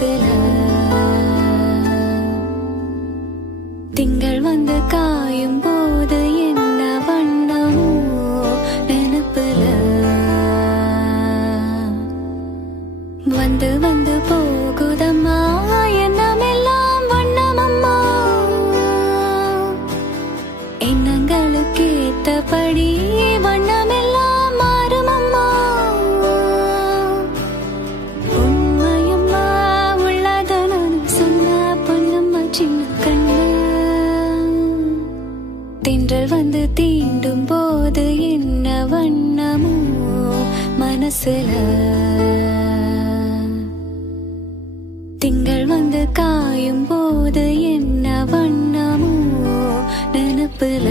மனசுல திங்கள் வந்து காயும் போது என்ன வண்ணமோ நினைப்புல வந்து வந்து போகுதம்மா எண்ணமெல்லாம் வண்ணமம்மா எண்ணங்களுக்கு ஏத்தபடி வண்ணமெல்லாம் மாறுமம்மா உண்மையம்மா உள்ளத நான் சொன்ன பொன்னம்மா சின்ன கண்ணு தென்றல் வந்து தீண்டும் போது என்ன வண்ணமோ மனசுல திங்கள் வந்து காயும் போது என்ன வண்ணமோ நினைப்புல